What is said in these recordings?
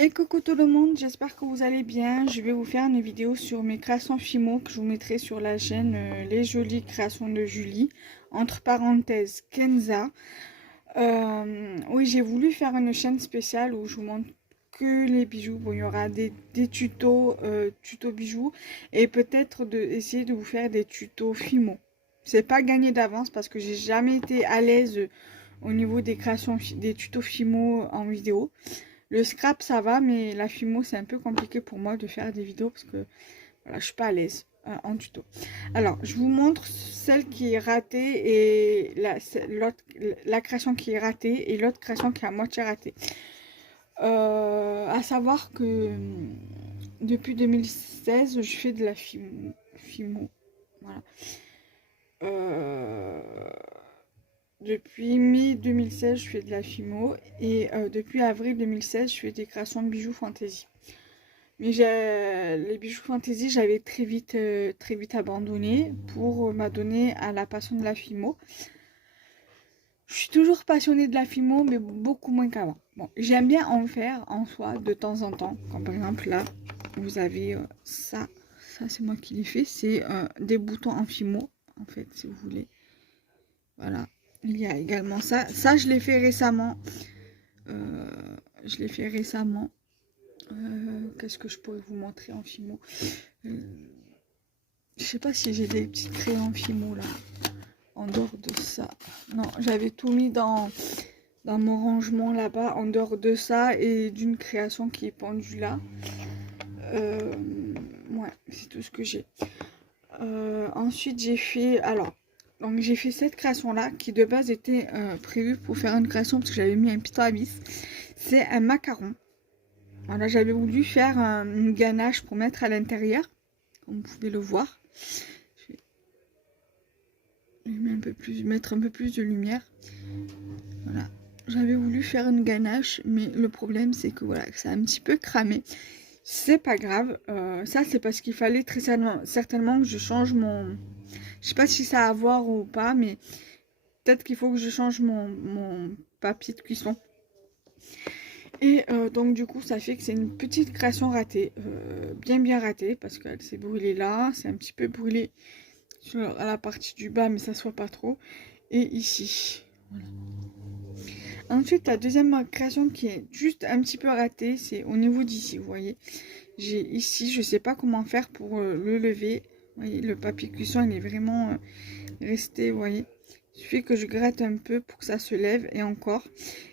Et coucou tout le monde, j'espère que vous allez bien. Je vais vous faire une vidéo sur mes créations Fimo que je vous mettrai sur la chaîne Les Jolies Créations de Julie, entre parenthèses Kenza. Oui, j'ai voulu faire une chaîne spéciale où je vous montre que les bijoux. Bon, il y aura des tutos, tutos bijoux et peut-être essayer de vous faire des tutos Fimo. C'est pas gagné d'avance parce que j'ai jamais été à l'aise au niveau des créations, des tutos Fimo en vidéo. Le scrap ça va, mais la Fimo c'est un peu compliqué pour moi de faire des vidéos parce que voilà, je suis pas à l'aise en tuto. Alors, je vous montre celle qui est ratée et la création qui est ratée et l'autre création qui est à moitié ratée. À savoir que depuis 2016, je fais de la Fimo. Voilà. Depuis mai 2016, je fais de la Fimo et depuis avril 2016, je fais des créations de bijoux fantasy. Mais les bijoux fantasy, j'avais très vite abandonné pour m'adonner à la passion de la Fimo. Je suis toujours passionnée de la Fimo, mais beaucoup moins qu'avant. Bon, j'aime bien en faire en soi de temps en temps. Comme par exemple là, vous avez ça. Ça, c'est moi qui l'ai fait. C'est des boutons en Fimo, en fait, si vous voulez. Voilà. Il y a également ça. Ça, je l'ai fait récemment. Qu'est-ce que je pourrais vous montrer en Fimo? Je sais pas si j'ai des petits crayons Fimo là. En dehors de ça. Non, j'avais tout mis dans mon rangement là-bas. En dehors de ça et d'une création qui est pendue là. Ouais, c'est tout ce que j'ai. Ensuite, j'ai fait... Alors, donc j'ai fait cette création là qui de base était prévue pour faire une création parce que j'avais mis un piton à vis. C'est un macaron. Voilà, j'avais voulu faire une ganache pour mettre à l'intérieur, comme vous pouvez le voir. Je vais mettre un peu plus de lumière. Voilà, j'avais voulu faire une ganache, mais le problème c'est que voilà, ça a un petit peu cramé. C'est pas grave, ça c'est parce qu'il fallait très certainement que je change mon... Je sais pas si ça a à voir ou pas, mais peut-être qu'il faut que je change mon papier de cuisson. Et donc du coup ça fait que c'est une petite création ratée, bien ratée, parce qu'elle s'est brûlée là, c'est un petit peu brûlé à la partie du bas, mais ça se voit pas trop. Et ici, voilà. Ensuite, la deuxième création qui est juste un petit peu ratée, c'est au niveau d'ici, vous voyez. J'ai ici, je sais pas comment faire pour le lever. Vous voyez, le papier cuisson, il est vraiment resté, vous voyez. Il suffit que je gratte un peu pour que ça se lève, et encore.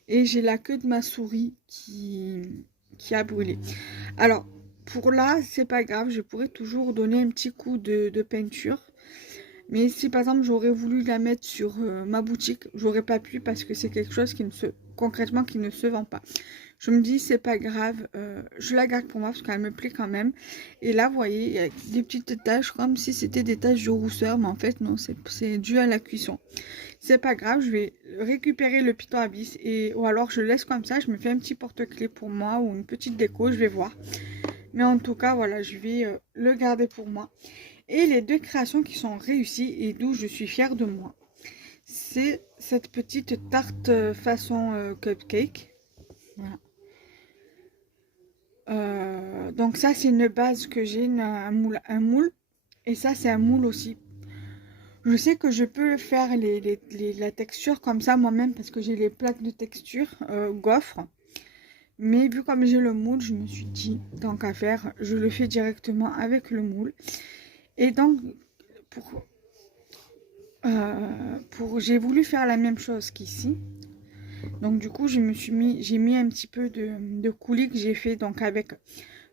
Et j'ai la queue de ma souris qui a brûlé. Alors, pour là, c'est pas grave, je pourrais toujours donner un petit coup de peinture. Mais si par exemple j'aurais voulu la mettre sur ma boutique, j'aurais pas pu parce que c'est quelque chose qui ne se concrètement qui ne se vend pas. Je me dis c'est pas grave, je la garde pour moi parce qu'elle me plaît quand même. Et là vous voyez, il y a des petites taches comme si c'était des taches de rousseur, mais en fait non, c'est dû à la cuisson. C'est pas grave, je vais récupérer le piton à vis ou alors je laisse comme ça, je me fais un petit porte-clés pour moi ou une petite déco, je vais voir. Mais en tout cas voilà, je vais le garder pour moi. Et les deux créations qui sont réussies et d'où je suis fière de moi, c'est cette petite tarte façon cupcake. Voilà. Donc ça c'est une base que j'ai, un moule. Et ça c'est un moule aussi. Je sais que je peux faire la texture comme ça moi-même parce que j'ai les plaques de texture gaufre. Mais vu comme j'ai le moule, je me suis dit, tant qu'à faire, je le fais directement avec le moule. Et donc, j'ai voulu faire la même chose qu'ici. Donc du coup, j'ai mis un petit peu de coulis que j'ai fait donc avec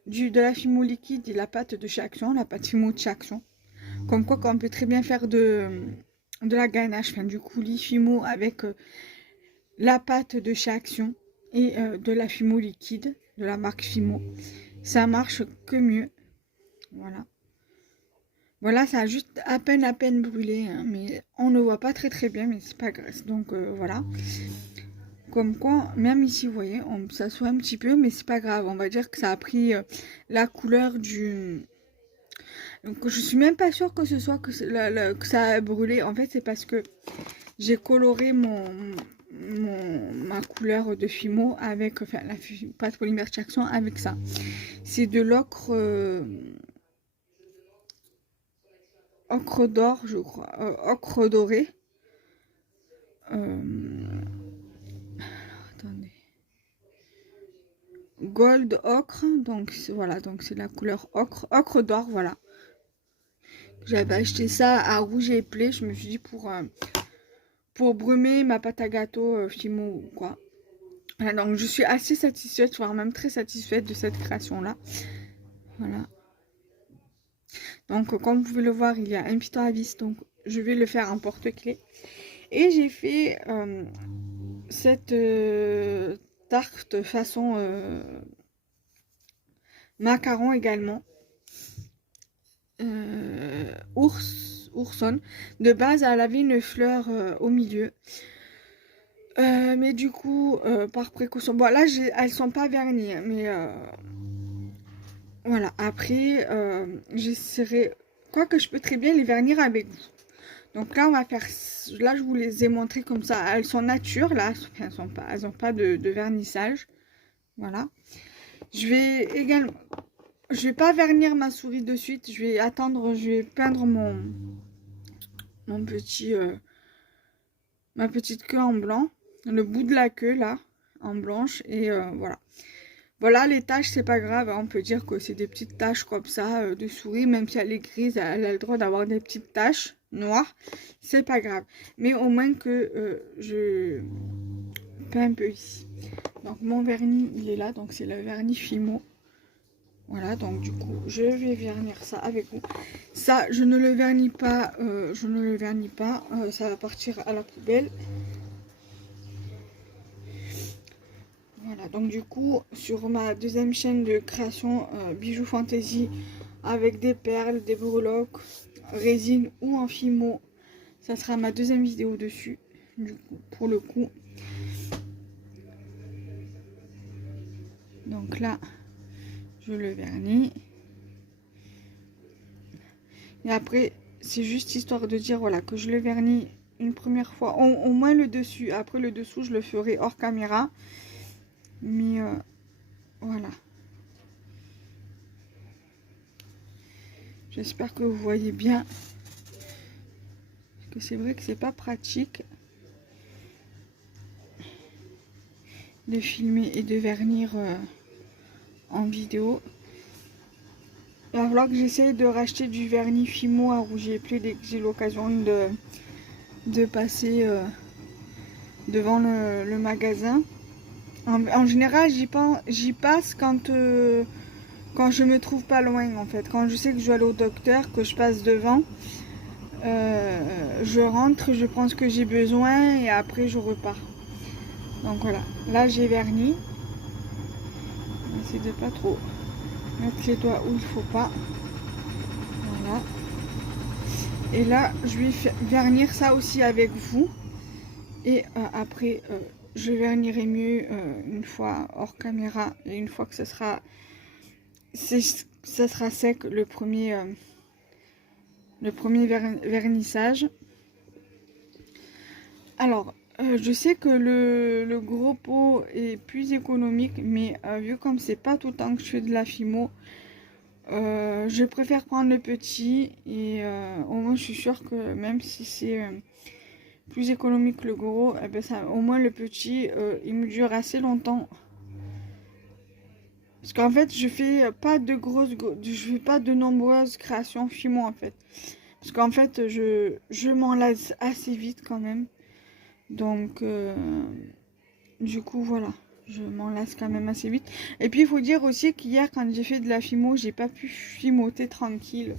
de la Fimo liquide et la pâte de chez Action, la pâte Fimo de chez Action. Comme quoi, qu'on peut très bien faire de la ganache, enfin du coulis Fimo avec la pâte de chez Action et de la Fimo liquide de la marque Fimo. Ça marche que mieux. Voilà. Voilà, ça a juste à peine brûlé, hein, mais on ne voit pas très bien, mais c'est pas grave. Donc voilà. Comme quoi, même ici, vous voyez, ça se voit un petit peu, mais c'est pas grave. On va dire que ça a pris la couleur du... Donc je suis même pas sûre que ce soit que ça a brûlé. En fait, c'est parce que j'ai coloré ma couleur de Fimo avec, enfin la pâte polymère Jackson avec ça. C'est de l'ocre ocre d'or, je crois, ocre doré. Attendez. Gold ocre, donc voilà, donc c'est la couleur ocre d'or, voilà. J'avais acheté ça à Rouge et Play, je me suis dit pour brumer ma pâte à gâteau Fimo ou quoi. Voilà, donc je suis assez satisfaite, voire même très satisfaite de cette création-là. Voilà. Donc comme vous pouvez le voir, il y a un piton à vis, donc je vais le faire en porte-clés. Et j'ai fait cette tarte façon macaron également. Ourson. De base, elle avait une fleur au milieu. Mais du coup, par précaution... Bon, là, elles sont pas vernies, mais... voilà, après, j'essaierai... Quoique, je peux très bien les vernir avec vous. Donc là, on va faire... Là, je vous les ai montrées comme ça. Elles sont nature, là. Elles n'ont pas de vernissage. Voilà. Je vais également... Je vais pas vernir ma souris de suite. Je vais attendre, je vais peindre mon petit... ma petite queue en blanc. Le bout de la queue, là, en blanche. Et voilà. Voilà, les taches, c'est pas grave. Hein, on peut dire que c'est des petites taches comme ça de souris. Même si elle est grise, elle a le droit d'avoir des petites taches noires. C'est pas grave. Mais au moins que je peins un peu ici. Donc, mon vernis, il est là. Donc, c'est le vernis Fimo. Voilà, donc du coup, je vais vernir ça avec vous. Ça, je ne le vernis pas. Ça va partir à la poubelle. Voilà, donc du coup, sur ma deuxième chaîne de création bijoux fantaisie avec des perles, des breloques, résine ou en Fimo, ça sera ma deuxième vidéo dessus, du coup, pour le coup. Donc là, je le vernis. Et après, c'est juste histoire de dire voilà que je le vernis une première fois, au moins le dessus. Après le dessous, je le ferai hors caméra. Mais voilà. J'espère que vous voyez bien. Parce que c'est vrai que c'est pas pratique de filmer et de vernir en vidéo. Il va falloir que j'essaie de racheter du vernis Fimo à Rouge et Play dès que j'ai l'occasion de passer devant le magasin. En général, j'y passe quand je me trouve pas loin en fait. Quand je sais que je dois aller au docteur, que je passe devant, je rentre, je prends ce que j'ai besoin et après je repars. Donc voilà, là j'ai verni. J'essaie de pas trop mettre les doigts où il faut pas. Voilà. Et là, je vais vernir ça aussi avec vous. Et après, je vernirai mieux une fois hors caméra. Et une fois que ça sera sec, le premier vernissage. Alors, je sais que le gros pot est plus économique. Mais vu comme c'est pas tout le temps que je fais de la Fimo, je préfère prendre le petit. Et au moins, je suis sûre que même si c'est... plus économique que le gros, eh ben ça, au moins le petit il me dure assez longtemps, parce qu'en fait je fais pas de nombreuses créations Fimo en fait, parce qu'en fait je m'en lasse assez vite quand même, donc du coup voilà, je m'en lasse quand même assez vite. Et puis il faut dire aussi qu'hier quand j'ai fait de la Fimo, j'ai pas pu fimoter tranquille,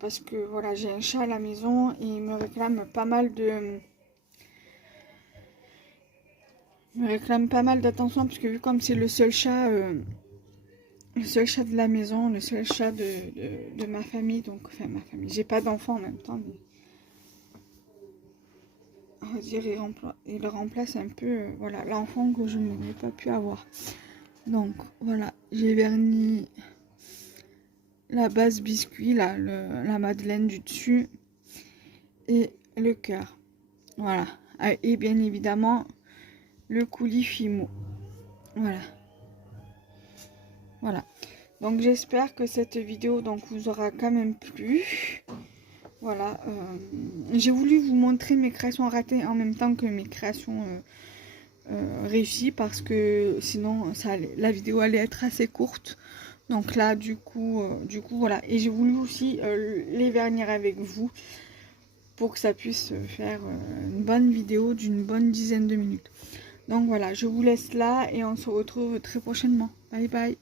parce que voilà, j'ai un chat à la maison et il me réclame pas mal d'attention, parce que vu comme c'est le seul chat de la maison, le seul chat de ma famille, donc enfin ma famille, j'ai pas d'enfant en même temps, mais on va dire il remplace un peu voilà l'enfant que je n'ai pas pu avoir. Donc voilà, j'ai verni la base biscuit, la madeleine du dessus et le cœur. Voilà, Et bien évidemment, le coulis Fimo. Voilà. Voilà. Donc j'espère que cette vidéo donc vous aura quand même plu. Voilà. J'ai voulu vous montrer mes créations ratées en même temps que mes créations réussies, parce que sinon la vidéo allait être assez courte. Donc là du coup voilà. Et j'ai voulu aussi les vernir avec vous pour que ça puisse faire une bonne vidéo d'une bonne dizaine de minutes. Donc voilà, je vous laisse là et on se retrouve très prochainement. Bye bye.